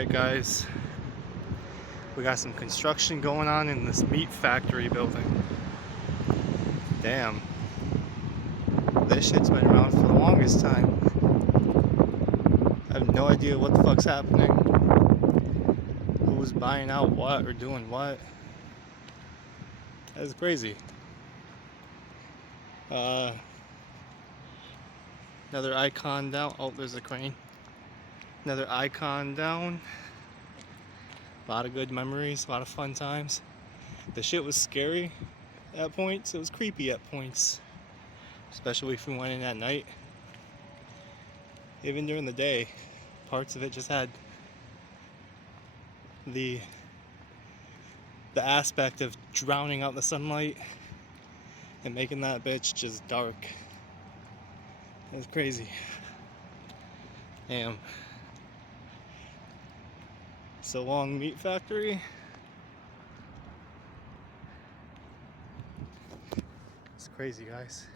Alright guys, we got some construction going on in this meat factory building. Damn, this shit's been around for the longest time. I have no idea what the fuck's happening, who's buying out what or doing what. That's crazy. Another icon down. Oh, there's a crane. Another icon down. A lot of good memories, a lot of fun times. The shit was scary at points. It was creepy at points, especially if we went in at night. Even during the day, parts of it just had the aspect of drowning out the sunlight and making that bitch just dark. It was crazy. Damn. So long, meat factory. It's crazy, guys.